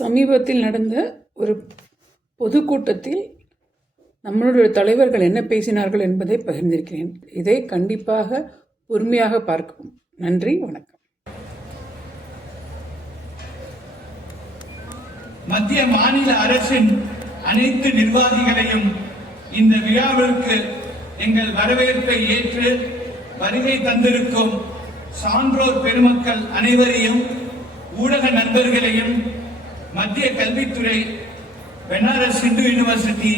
சமீபத்தில் நடந்த ஒரு பொதுக்கூட்டத்தில் நம்மளுடைய தலைவர்கள் என்ன பேசினார்கள் என்பதை பகிர்ந்திருக்கிறேன். இதை கண்டிப்பாக பொறுமையாக பார்க்கவும். நன்றி, வணக்கம். மத்திய மாநில அரசின் அனைத்து நிர்வாகிகளையும் இந்த விழாவிற்கு எங்கள் வரவேற்பை ஏற்று வருகை தந்திருக்கும் சான்றோர் பெருமக்கள் அனைவரையும், ஊடக நண்பர்களையும் மத்திய கல்வித்துறை, பெனாரஸ் இந்து யூனிவர்சிட்டி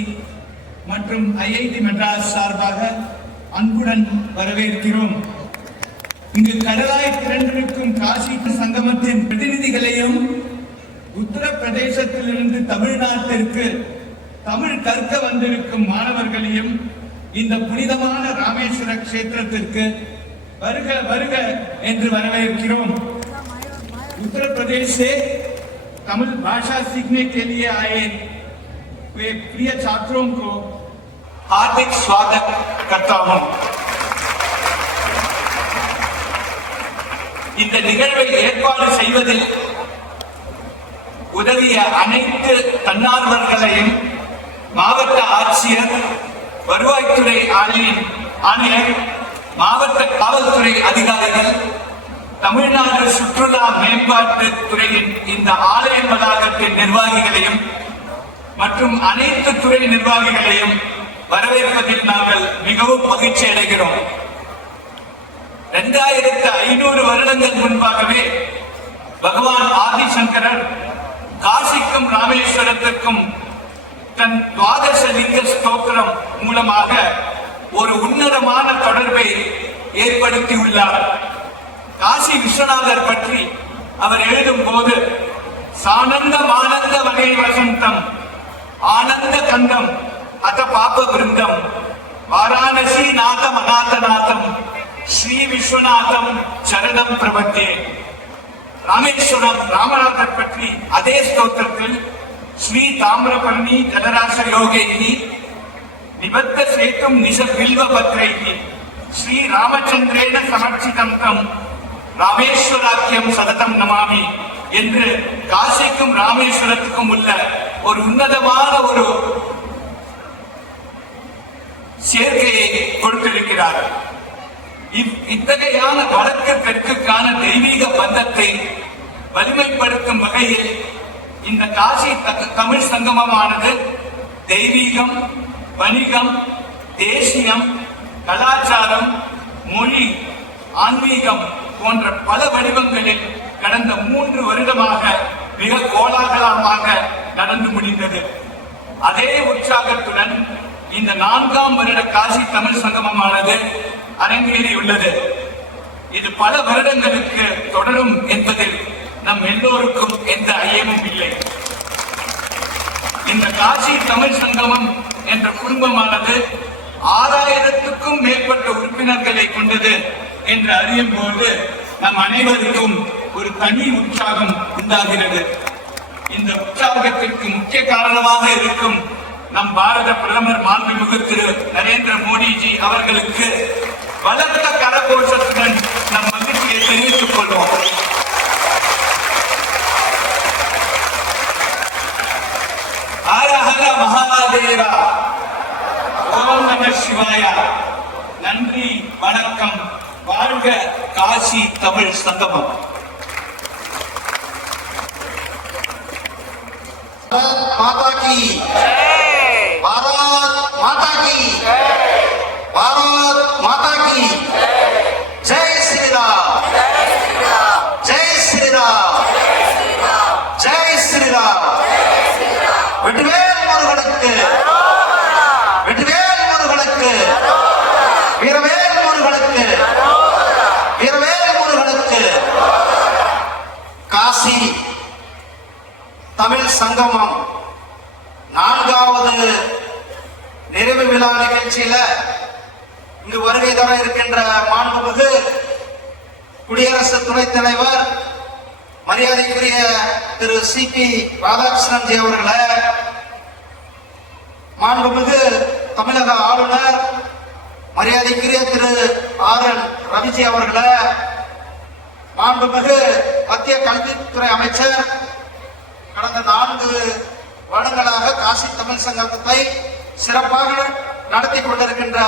மற்றும் ஐஐடி மெட்ராஸ் சார்பாக அன்புடன் வரவேற்கிறோம். இங்கு கடலாய் திரண்டிருக்கும் காசி சங்கமத்தின் பிரதிநிதிகளையும், உத்தரப்பிரதேசத்திலிருந்து தமிழ்நாட்டிற்கு தமிழ் கற்க வந்திருக்கும் மாணவர்களையும் இந்த புனிதமான ராமேஸ்வர கஷேத்திரத்திற்கு வருக வருக என்று வரவேற்கிறோம். उत्तर प्रदेश से तमिल भाषा सीखने के लिए आए वे प्रिय छात्रों को हार्दिक स्वागत करता हूं. இந்த நிகழ்வை ஏற்பாடு செய்வதில் உதவிய அனைத்து தன்னார்வலர்களையும், மாவட்ட ஆட்சியர், வருவாய்த்துறை ஆணையர், மாவட்ட காவல்துறை அதிகாரிகள், தமிழ்நாடு சுற்றுலா மேம்பாட்டு துறையின் இந்த ஆலய வளாகத்தின் நிர்வாகிகளையும் மற்றும் அனைத்து துறை நிர்வாகிகளையும் வரவேற்பதில் நாங்கள் மிகவும் மகிழ்ச்சி அடைகிறோம். 2500 வருடங்கள் முன்பாகவே பகவான் ஆதிசங்கரர் காசிக்கும் ராமேஸ்வரத்திற்கும் தன் துவாதச லிங்க ஸ்தோத்திரம் மூலமாக ஒரு உன்னதமான தொடர்பை ஏற்படுத்தியுள்ளார். காசி விஸ்வநாதர் பற்றி அவர் எழுதும் போது, சானந்தம் ஆனந்த வகை வசந்தம் ஆனந்த கந்தம் அத பாப விருந்தம் வாராணசி நாதம் அநாதநாதம் ஸ்ரீ விஸ்வநாதம் சரணம் பிரபத்தே. ராமேஸ்வரம் ராமநாதர் பற்றி அதே ஸ்தோத்திரத்தில் ஸ்ரீ தாமிரபரணி ஜலராச யோகேகி நிபத்த சேத்தும் நிச வில்வ பத்ரைகி ஸ்ரீ ராமச்சந்திரேன சமர்ச்சிதம் தம் ராமேஸ்வராக்கியம் சததம் நமாமி என்று காசிக்கும் ராமேஸ்வரத்துக்கும் உள்ள ஒரு உன்னதமான ஒரு சேர்க்கையை கொடுத்திருக்கிறார். இத்தகையான வடக்கு தெற்குக்கான தெய்வீக பந்தத்தை வலிமைப்படுத்தும் வகையில் இந்த காசி தமிழ் சங்கமமானது தெய்வீகம், வணிகம், தேசியம், கலாச்சாரம், மொழி, ஆன்மீகம் போன்ற பல வடிவங்களில் கடந்த 3 வருடமாக மிக கோலாகலமாக நடந்து முடிந்தது. அதே உற்சாகத்துடன் இந்த 4ஆம் வருட காசி தமிழ் சங்கமமானது அரங்கேறியுள்ளது. இது பல வருடங்களுக்கு தொடரும் என்பதில் நம் எல்லோருக்கும் எந்த ஐயமும் இல்லை. இந்த காசி தமிழ் சங்கமம் என்ற குடும்பமானது 6000க்கும் மேற்பட்ட உறுப்பினர்களை கொண்டது என்று அறியும் போது நம் அனைவருக்கும் ஒரு தனி உற்சாகம் உண்டாகிறது. இந்த உற்சாகத்திற்கு முக்கிய காரணமாக இருக்கும் நம் பாரத பிரதமர் மாண்புமிகு திரு நரேந்திர மோடிஜி அவர்களுக்கு பலத்த கரகோஷத்துடன் நம் மகிழ்ச்சியை தெரிவித்துக் கொள்வோம். ஹர ஹர மகாதேவா, ஓம் நம சிவாயா. நன்றி, வணக்கம். வாழ்க காசி தமிழ் சங்கமம். மாதா கி பாரத் மாதா கி பாரத் மாதா கி ஜெய் ஸ்ரீராம், ஜெய் ஸ்ரீராம், ஜெய் ஸ்ரீராம். வெற்றிவேல் முருகனுக்கு, வெற்றிவேல் முருகனுக்கு, வீரவேல் முருகனுக்கு, வீரவேல் முருகனுக்கு. காசி தமிழ் சங்கமம் 4வது நிறைவு விழா நிகழ்ச்சியில இங்கு வருகை தர இருக்கின்ற மாண்புமிகு குடியரசு துணைத் தலைவர் மரியாதைக்குரிய திரு சி.பி. ராதாகிருஷ்ணன் ஜி அவர்களை, மாண்புமிகு தமிழக ஆளுநர் மரியாதைக்குரிய திரு ஆர்.என். ரவிஜி அவர்களை, மாண்புமிகு மத்திய கல்வித்துறை அமைச்சர் கடந்த 4 வருடங்களாக காசி தமிழ் சங்கத்தை சிறப்பாக நடத்தி கொண்டிருக்கின்ற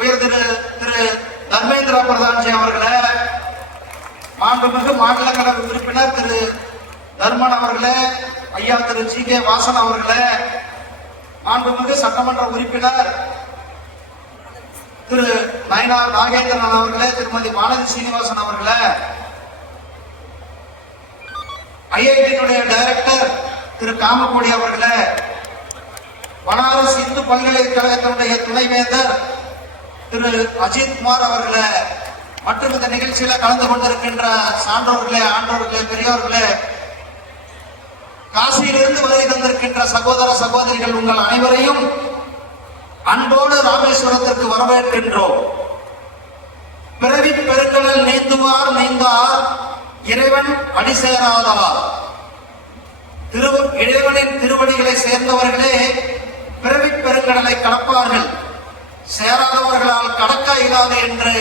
உயர் திரு தர்மேந்திர பிரதான்ஜி அவர்களே, மாண்புமிகு மாநிலங்களவை உறுப்பினர் திரு தர்மன் அவர்களே, ஐயா திரு ஜி.கே. வாசன் அவர்களே, மாண்புமிகு சட்டமன்ற உறுப்பினர் திரு நயனார் நாகேந்திரன் அவர்களே, திருமதி வானதி சீனிவாசன் அவர்களே, ஐஐடியினுடைய டைரக்டர் திரு காமக்கோடி அவர்களே, பனாரஸ் இந்து பல்கலைக்கழகத்தினுடைய துணைவேந்தர் திரு அஜித் குமார் அவர்களே, மற்றும் இந்த நிகழ்ச்சியில கலந்து கொண்டிருக்கின்ற சான்றோர்களே, ஆண்டோர்களே, பெரியோர்களே, காசியிலிருந்து வருகை தந்திருக்கின்ற சகோதர சகோதரிகள், உங்கள் அனைவரையும் அன்போடு ராமேஸ்வரத்திற்கு வரவேற்கின்றோம். பிறவி பெருங்கடல் நீந்துவார் நீந்தார், இறைவன் அடி சேராதார். இறைவனின் திருவடிகளை சேர்ந்தவர்களே பிறவி பெருங்கடலை கடப்பார்கள், சேராதவர்களால் கடக்க இயலாது என்று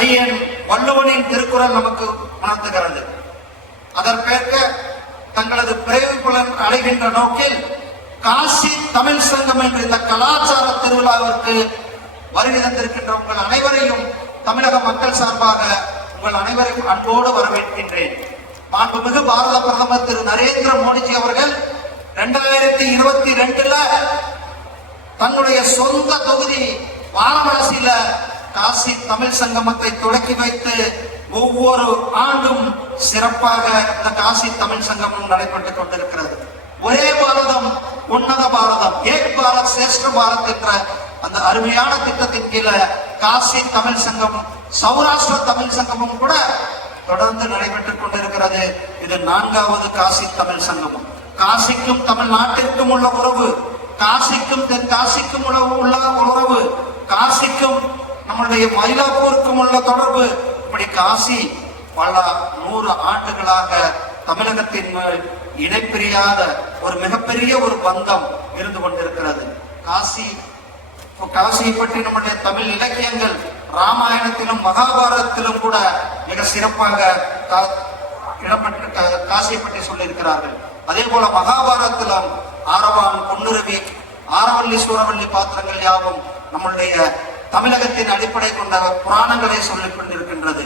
ஐயன் வள்ளுவனின் திருக்குறள் நமக்கு உணர்த்துகிறது. அதற்கேற்க தங்களது பிறவி புலன் அடைகின்ற நோக்கில் காசி தமிழ் சங்கம் என்ற இந்த கலாச்சார திருவிழாவிற்கு வருகை தந்திருக்கின்ற உங்கள் அனைவரையும் தமிழக மக்கள் சார்பாக உங்கள் அனைவரையும் அன்போடு வரவேற்கின்றேன். மாண்புமிகு பாரத பிரதமர் திரு நரேந்திர மோடிஜி அவர்கள் 2022 தன்னுடைய சொந்த தொகுதி வாரணாசியில காசி தமிழ் சங்கமத்தை தொடக்கி வைத்து ஒவ்வொரு ஆண்டும் சிறப்பாக இந்த காசி தமிழ் சங்கமம் நடைபெற்றுக் கொண்டிருக்கிறது. ஒரே பாரதம் உன்னத பாரதம், ஏக் பாரத் சிரேஷ்ட பாரத் என்ற அந்த அருமையான திட்டத்தின் கீழே காசி தமிழ் சங்கமம், சௌராஷ்டிர தமிழ் சங்கமும் கூட தொடர்ந்து நடைபெற்றுக் கொண்டிருக்கிறது. இது 4வது காசி தமிழ் சங்கமம். காசிக்கும் தமிழ்நாட்டிற்கும் உள்ள உறவு, காசிக்கும் தென்காசிக்கும் உள்ள உறவு, காசிக்கும் நம்முடைய மயிலாப்பூருக்கும் உள்ள தொடர்பு, இப்படி காசி பல 100 ஆண்டுகளாக தமிழகத்தின் மேல் இணைப்பிரியாத ஒரு மிகப்பெரிய ஒரு பந்தம் இருந்து கொண்டிருக்கிறது. காசியை பற்றி நம்முடைய தமிழ் இலக்கியங்கள் ராமாயணத்திலும் மகாபாரதத்திலும் கூட மிக சிறப்பாக இடம்பெற்று காசியை பற்றி சொல்லியிருக்கிறார்கள். அதே போல மகாபாரதத்திலும் ஆரவான், பொன்னுருவி, ஆரவல்லி, சூரவல்லி பாத்திரங்கள் யாவும் நம்முடைய தமிழகத்தின் அடிப்படை கொண்ட புராணங்களை சொல்லிக் கொண்டிருக்கின்றது.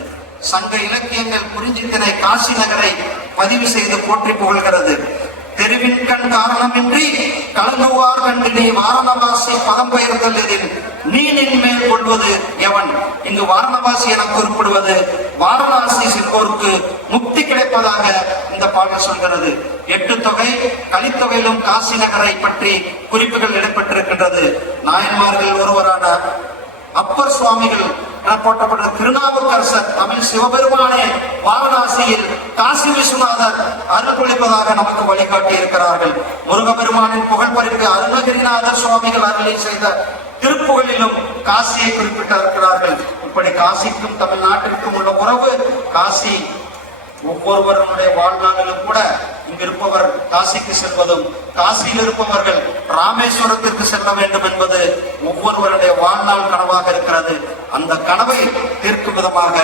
சங்க இலக்கியங்கள் குறிஞ்சித்திரை காசி நகரை பதிவு செய்து போற்றி புகழ்கிறது. தெருவின் கண் காரணமின்றி கலங்குவார் கண்டினி வாரணவாசி பதம் பெயர்தல் எதில் நீனின் மேல் கொள்வது எவன். இங்கு வாரணவாசி என குறிப்பிடுவது வாரணாசி செல்வோருக்கு முக்தி கிடைப்பதாக இந்த பாடல் சொல்கிறது. 8 தொகை கலித்தொகையிலும் காசி நகரை பற்றி குறிப்புகள் இடம்பெற்றிருக்கின்றது. நாயன்மார்கள் ஒருவரான அப்பர் சுவாமிகள் என போற்றப்பட்ட திருநாவுக்கரசர் தமிழ் சிவபெருமானே வாரணாசியில் காசி விஸ்வநாதர் அருள் பொழிப்பதாக நமக்கு வழிகாட்டி இருக்கிறார்கள். முருகபெருமானின் புகழ் பறிப்பு அருணகிரிநாதர் சுவாமிகள் அருளை செய்த திருப்புகழிலும் காசியை குறிப்பிட்டிருக்கிறார்கள். இப்படி காசிக்கும் தமிழ்நாட்டிற்கும் உள்ள உறவு, காசி ஒவ்வொருவருடைய வாழ்நாளிலும் கூட இங்கு இருப்பவர் காசிக்கு செல்வதும், காசியில் இருப்பவர்கள் ராமேஸ்வரத்திற்கு செல்ல வேண்டும் என்பது ஒவ்வொருவருடைய வாழ்நாள் கனவாக இருக்கிறது. அந்த கனவை தீர்க்கும் விதமாக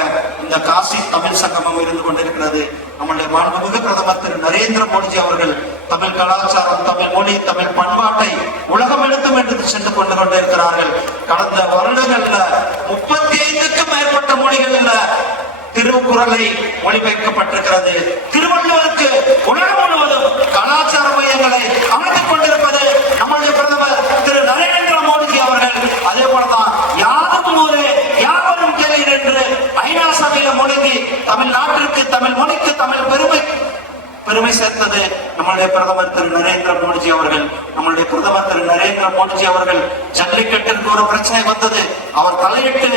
இந்த காசி தமிழ் சங்கமம் இருந்து கொண்டிருக்கிறது. நம்முடைய மாண்புமிகு பிரதமர் திரு நரேந்திர மோடிஜி அவர்கள் தமிழ் கலாச்சாரம், தமிழ் மொழி, தமிழ் பண்பாட்டை உலகம் எடுத்தும் என்று சென்று கொண்டு இருக்கிறார்கள். கடந்த வருடங்கள்ல 35க்கும் மேற்பட்ட மொழிகள்ல திருக்குறளை மொழிபெயர்க்கப்பட்டிருக்கிறது. திருவள்ளுவருக்கு உலகம் முழுவதும் கலாச்சார மையங்களை அமைத்துக் கொண்டிருப்பது நம்முடைய பிரதமர் திரு நரேந்திர மோடிஜி அவர்கள். அதே போலதான் யாரும் ஊரே யாவரும் கேளீர் என்று ஐநா சபையில மொழிந்து தமிழ்நாட்டிற்கு, தமிழ் மொழிக்கு, தமிழ் பெருமை சேர்த்தது நம்முடைய பிரதமர் திரு நரேந்திர மோடிஜி அவர்கள். நம்முடைய பிரதமர் திரு நரேந்திர மோடிஜி அவர்கள் ஜல்லிக்கட்டிற்கு ஒரு பிரச்சனை வந்தது, அவர் தலையிட்டு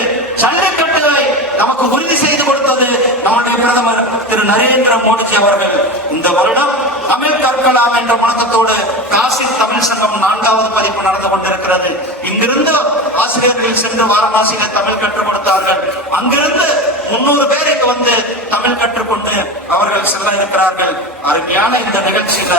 ஜல்லிக்கட்டுவை நமக்கு உறுதி செய்து கொடுத்தது நம்முடைய பிரதமர் திரு நரேந்திர மோடிஜி அவர்கள். இந்த வருடம் தமிழ் கற்கலாம் என்ற முழக்கத்தோடு காசி தமிழ் சங்கம் 4வது பதிப்பு நடந்து கொண்டிருக்கிறது. இங்கிருந்து ஆசிரியர்கள் சென்று வாரணாசியில தமிழ் கற்றுக் கொடுத்தார்கள். அங்கிருந்து 300 பேருக்கு வந்து தமிழ் கற்றுக்கொண்டு அவர்கள் செல்ல இருக்கிறார்கள். அருமையான இந்த நிகழ்ச்சியில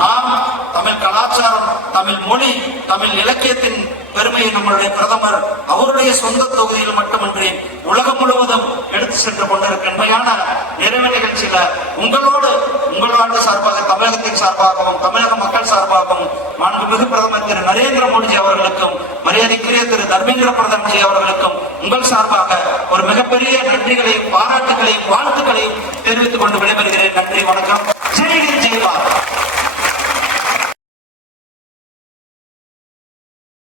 நாம் தமிழ் கலாச்சாரம், தமிழ் மொழி, தமிழ் இலக்கியத்தின் பெருமையை நம்மளுடைய பிரதமர் அவருடைய சொந்த தொகுதியில் மட்டுமின்றி உலகம் முழுவதும் எடுத்து சென்று கொண்டிருக்கின்றமையான நிறைவு நிகழ்ச்சியில உங்களோடு சார்பாக தமிழகத்தின் சார்பாகவும் தமிழக மக்கள் சார்பாகவும் மாண்புமிகு பிரதமர் திரு நரேந்திர மோடிஜி அவர்களுக்கும் மரியாதைக்குரிய திரு தர்மேந்திர பிரதான்ஜி அவர்களுக்கும் உங்கள் சார்பாக ஒரு மிகப்பெரிய நன்றிகளையும் பாராட்டுகளையும் வாழ்த்துக்களையும் தெரிவித்துக் கொண்டு விடைபெறுகிறேன். நன்றி, வணக்கம். ஜெய் ஹிந்த்.